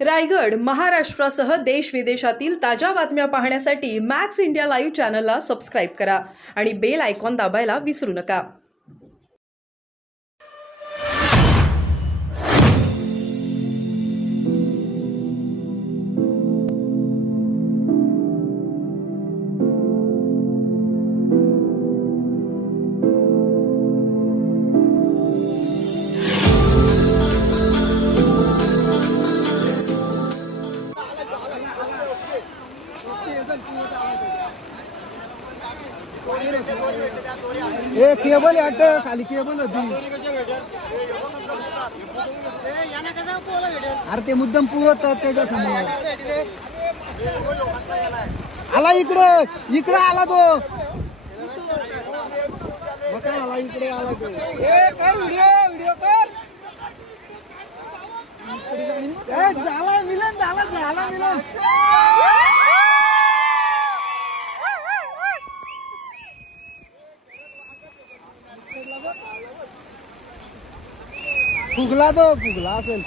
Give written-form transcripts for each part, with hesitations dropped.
रायगड, महाराष्ट्रासह देश विदेशातील ताज्या बातम्या पाहण्यासाठी मॅक्स इंडिया लाईव्ह चॅनलला सबस्क्राईब करा आणि बेल आयकॉन दाबायला विसरू नका. ए केबल अट खाली केबल होती. अरे ते मुद्दाम पुरत त्याच्या समोर आला. इकडे आला तो. बघा आला इकडे आला तो. झाला मिलन झाला मिलन. फुगला असेल.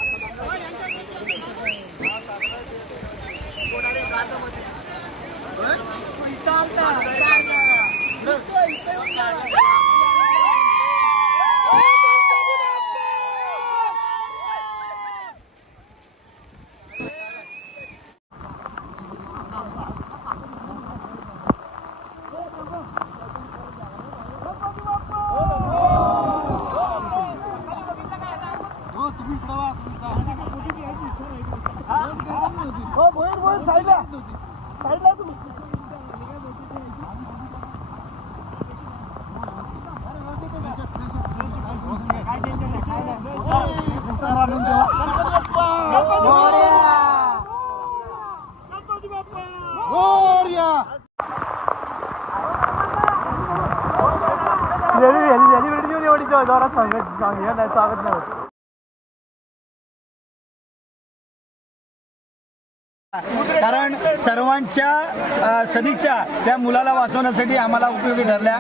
कारण सर्वांच्या सदिच्छा त्या मुलाला वाचवण्यासाठी आम्हाला उपयोगी ठरल्या.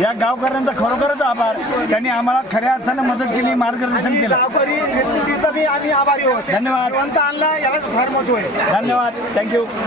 या गावकऱ्यांचा खरोखरच आभार. त्यांनी आम्हाला खऱ्या अर्थानं मदत केली, मार्गदर्शन केलं. आम्ही आभारी आहोत. धन्यवाद. धन्यवाद. थँक्यू.